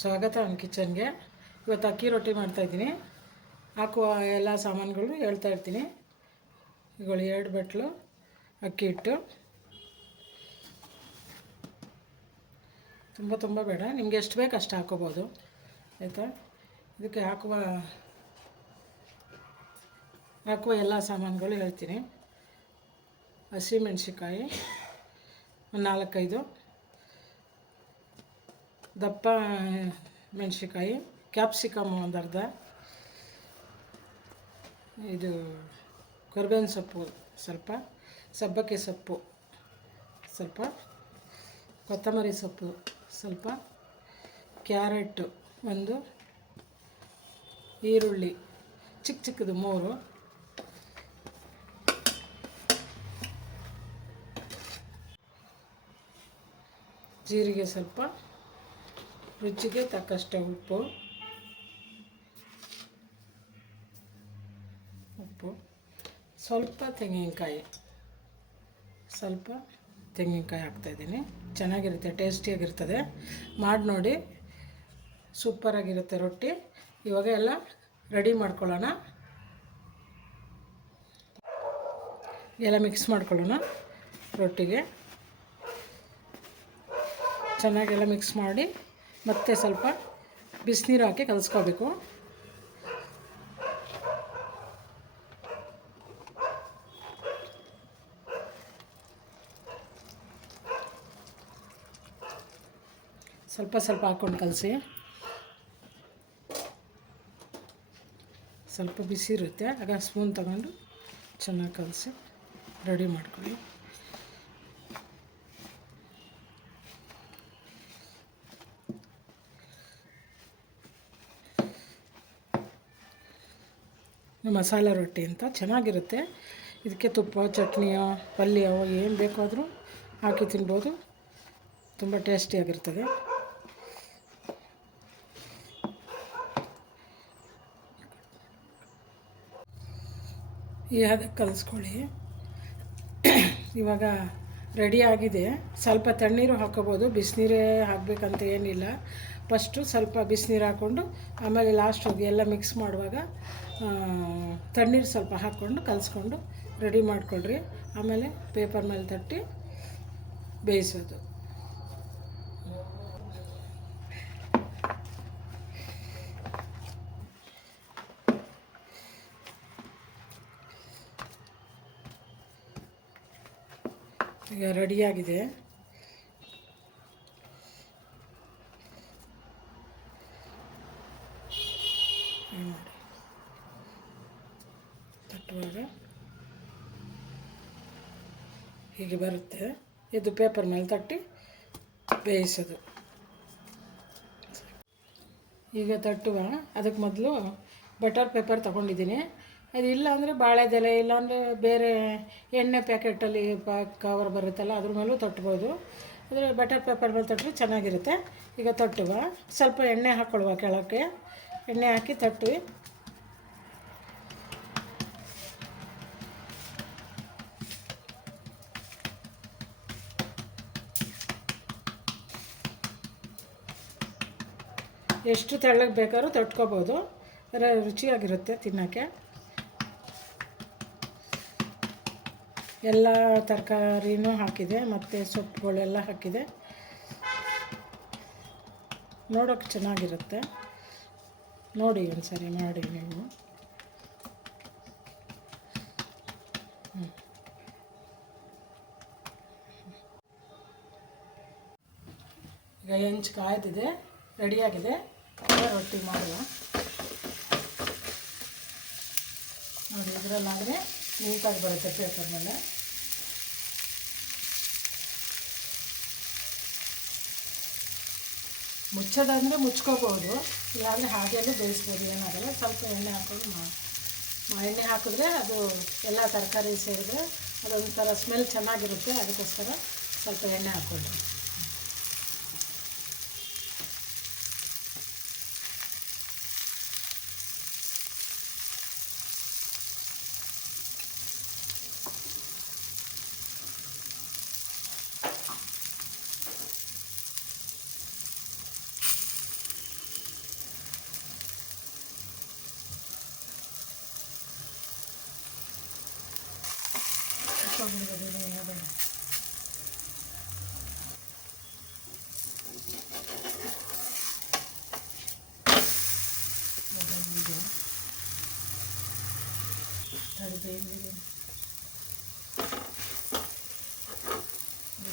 ಸ್ವಾಗತ ನನ್ನ ಕಿಚನ್ಗೆ. ಇವತ್ತು ಅಕ್ಕಿ ರೊಟ್ಟಿ ಮಾಡ್ತಾಯಿದ್ದೀನಿ. ಹಾಕುವ ಎಲ್ಲ ಸಾಮಾನುಗಳು ಹೇಳ್ತಾ ಇರ್ತೀನಿ. ಇವುಗಳು 2 ಬಟ್ಲು ಅಕ್ಕಿ ಹಿಟ್ಟು, ತುಂಬ ಬೇಡ, ನಿಮಗೆ ಎಷ್ಟು ಬೇಕು ಅಷ್ಟು ಹಾಕೋಬೋದು ಆಯಿತಾ. ಇದಕ್ಕೆ ಹಾಕುವ ಎಲ್ಲ ಸಾಮಾನುಗಳು ಹೇಳ್ತೀನಿ. ಹಸಿಮೆಣ್ಸಿಕಾಯಿ ಒಂದು 4-5, ದಪ್ಪ ಮೆಣಸಿಕಾಯಿ, ಕ್ಯಾಪ್ಸಿಕಮ್ ಒಂದು ಅರ್ಧ, ಇದು ಕರಿಬೇವಿನ ಸೊಪ್ಪು ಸ್ವಲ್ಪ, ಸಬ್ಬಕ್ಕಿ ಸೊಪ್ಪು ಸ್ವಲ್ಪ, ಕೊತ್ತಂಬರಿ ಸೊಪ್ಪು ಸ್ವಲ್ಪ, ಕ್ಯಾರೆಟು ಒಂದು, ಈರುಳ್ಳಿ ಚಿಕ್ಕದು 3, ಜೀರಿಗೆ ಸ್ವಲ್ಪ, ರುಚಿಗೆ ತಕ್ಕಷ್ಟು ಉಪ್ಪು, ಸ್ವಲ್ಪ ತೆಂಗಿನಕಾಯಿ ಹಾಕ್ತಾಯಿದ್ದೀನಿ. ಚೆನ್ನಾಗಿರುತ್ತೆ, ಟೇಸ್ಟಿಯಾಗಿರ್ತದೆ. ಮಾಡಿ ನೋಡಿ, ಸೂಪರಾಗಿರುತ್ತೆ ರೊಟ್ಟಿ. ಇವಾಗ ಎಲ್ಲ ರೆಡಿ ಮಾಡ್ಕೊಳ್ಳೋಣ. ಎಲ್ಲ ಮಿಕ್ಸ್ ಮಾಡ್ಕೊಳ್ಳೋಣ. ರೊಟ್ಟಿಗೆ ಚೆನ್ನಾಗೆಲ್ಲ ಮಿಕ್ಸ್ ಮಾಡಿ ಮತ್ತೆ ಸ್ವಲ್ಪ ಬಿಸಿನೀರು ಹಾಕಿ ಕಲಿಸ್ಕೋಬೇಕು. ಸ್ವಲ್ಪ ಹಾಕ್ಕೊಂಡು ಕಲಸಿ. ಸ್ವಲ್ಪ ಬಿಸಿ ಇರುತ್ತೆ, ಆಗ ಸ್ಪೂನ್ ತಗೊಂಡು ಚೆನ್ನಾಗಿ ಕಲಸಿ ರೆಡಿ ಮಾಡ್ಕೊಳ್ಳಿ. ಮಸಾಲೆ ರೊಟ್ಟಿ ಅಂತ ಚೆನ್ನಾಗಿರುತ್ತೆ. ಇದಕ್ಕೆ ತುಪ್ಪ, ಚಟ್ನಿಯೋ, ಪಲ್ಯವೋ ಏನು ಬೇಕಾದರೂ ಹಾಕಿ ತಿನ್ಬೋದು. ತುಂಬ ಟೇಸ್ಟಿಯಾಗಿರ್ತದೆ. ಅದಕ್ಕೆ ಕಲಿಸ್ಕೊಳ್ಳಿ. ಇವಾಗ ರೆಡಿ ಆಗಿದೆ. ಸ್ವಲ್ಪ ತಣ್ಣೀರು ಹಾಕೋಬೋದು, ಬಿಸಿನೀರೇ ಹಾಕಬೇಕಂತ ಏನಿಲ್ಲ. ಫಸ್ಟು ಸ್ವಲ್ಪ ಬಿಸಿನೀರು ಹಾಕ್ಕೊಂಡು ಆಮೇಲೆ ಲಾಸ್ಟ್ ಹೋಗಿ ಎಲ್ಲ ಮಿಕ್ಸ್ ಮಾಡುವಾಗ ತಣ್ಣೀರು ಸ್ವಲ್ಪ ಹಾಕ್ಕೊಂಡು ಕಲಿಸ್ಕೊಂಡು ರೆಡಿ ಮಾಡಿಕೊಳ್ರಿ. ಆಮೇಲೆ ಪೇಪರ್ ಮೇಲೆ ತಟ್ಟಿ ಬೇಯಿಸೋದು. ಈಗ ರೆಡಿಯಾಗಿದೆ. ತಟ್ಟುವಾಗ ಹೀಗೆ ಬರುತ್ತೆ. ಇದು ಪೇಪರ್ ಮೇಲೆ ತಟ್ಟಿ ಬೇಯಿಸೋದು. ಈಗ ತಟ್ಟುವ ಅದಕ್ಕೆ ಮೊದಲು ಬಟರ್ ಪೇಪರ್ ತೊಗೊಂಡಿದ್ದೀನಿ. ಅದು ಇಲ್ಲ ಅಂದರೆ ಬಾಳೆದೆಲೆ, ಇಲ್ಲಾಂದರೆ ಬೇರೆ ಎಣ್ಣೆ ಪ್ಯಾಕೆಟಲ್ಲಿ ಕವರ್ ಬರುತ್ತಲ್ಲ, ಅದ್ರ ಮೇಲೂ ತಟ್ಬೋದು. ಆದರೆ ಬಟರ್ ಪೇಪರ್ ಮೇಲೆ ತಟ್ಟರೆ ಚೆನ್ನಾಗಿರುತ್ತೆ. ಈಗ ತಟ್ಟುವ ಸ್ವಲ್ಪ ಎಣ್ಣೆ ಹಾಕ್ಕೊಳ್ಳುವ, ಕೆಳಕ್ಕೆ ಎಣ್ಣೆ ಹಾಕಿ ತಟ್ಟಿ. ಎಷ್ಟು ತೆಳ್ಳಗೆ ಬೇಕಾದ್ರೂ ತಟ್ಕೋಬೋದು, ಆದರೆ ರುಚಿಯಾಗಿರುತ್ತೆ ತಿನ್ನೋಕ್ಕೆ. ಎಲ್ಲ ತರಕಾರಿನೂ ಹಾಕಿದೆ ಮತ್ತು ಸೊಪ್ಪುಗಳೆಲ್ಲ ಹಾಕಿದೆ. ನೋಡೋಕ್ಕೆ ಚೆನ್ನಾಗಿರುತ್ತೆ. ನೋಡಿ ಒಂದು ಸರಿ ಮಾಡಿ ನೀವು. ಈಗ ಹೆಂಚು ಕಾಯ್ದಿದೆ, ರೆಡಿಯಾಗಿದೆ. ರೊಟ್ಟಿ ಮಾಡುವ. ನೋಡಿ, ಇದರಲ್ಲಾದರೆ ನೀಟಾಗಿ ಬರುತ್ತೆ ಪೇಪರ್ ಮೇಲೆ. ಮುಚ್ಚೋದಂದರೆ ಮುಚ್ಕೋಬೋದು, ಇಲ್ಲಾಂದರೆ ಹಾಗೆಯೇ ಬೇಯಿಸ್ಬೋದು, ಏನಾಗಲ್ಲ. ಸ್ವಲ್ಪ ಎಣ್ಣೆ ಹಾಕೊಂಡು ಎಣ್ಣೆ ಹಾಕಿದ್ರೆ ಅದು ಎಲ್ಲ ತರಕಾರಿ ಸೇರಿದ್ರೆ ಅದೊಂಥರ ಸ್ಮೆಲ್ ಚೆನ್ನಾಗಿರುತ್ತೆ. ಅದಕ್ಕೋಸ್ಕರ ಸ್ವಲ್ಪ ಎಣ್ಣೆ ಹಾಕ್ಕೊಳ್ಳಿ.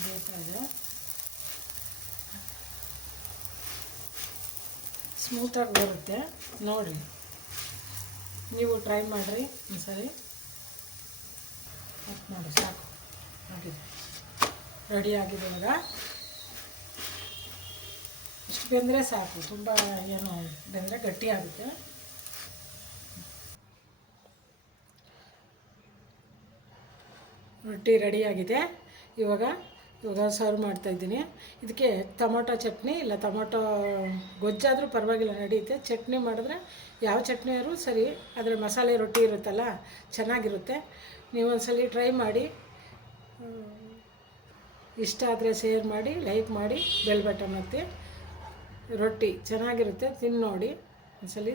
ಬೇಯ್ತಾ ಇದೆ. ಸ್ಮೂತಾಗಿ ಬರುತ್ತೆ ನೋಡಿ, ನೀವು ಟ್ರೈ ಮಾಡಿರಿ ಒಂದ್ಸರಿ. ನೋಡಿ ಸಾಕು, ಆಗಿದೆ, ರೆಡಿ ಆಗಿದೆ. ಇವಾಗ ಇಷ್ಟು ಬೆಂದರೆ ಸಾಕು, ತುಂಬ ಏನು ಬೆಂದರೆ ಗಟ್ಟಿ ಆಗುತ್ತೆ. ರೊಟ್ಟಿ ರೆಡಿಯಾಗಿದೆ. ಇವಾಗ ಸರ್ವ್ ಮಾಡ್ತಾಯಿದ್ದೀನಿ. ಇದಕ್ಕೆ ಟೊಮೊಟೊ ಚಟ್ನಿ ಇಲ್ಲ ಟೊಮೊಟೊ ಗೊಜ್ಜಾದರೂ ಪರವಾಗಿಲ್ಲ, ನಡೆಯುತ್ತೆ. ಚಟ್ನಿ ಮಾಡಿದ್ರೆ ಯಾವ ಚಟ್ನಿ ಆದರೂ ಸರಿ, ಆದರೆ ಮಸಾಲೆ ರೊಟ್ಟಿ ಇರುತ್ತಲ್ಲ ಚೆನ್ನಾಗಿರುತ್ತೆ. ನೀವು ಒಂದ್ಸಲ ಟ್ರೈ ಮಾಡಿ. ಇಷ್ಟ ಆದರೆ ಶೇರ್ ಮಾಡಿ, ಲೈಕ್ ಮಾಡಿ, ಬೆಲ್ ಬಟನ್ ಒತ್ತಿ. ರೊಟ್ಟಿ ಚೆನ್ನಾಗಿರುತ್ತೆ, ತಿಂದು ನೋಡಿ ಒಂದ್ಸಲ.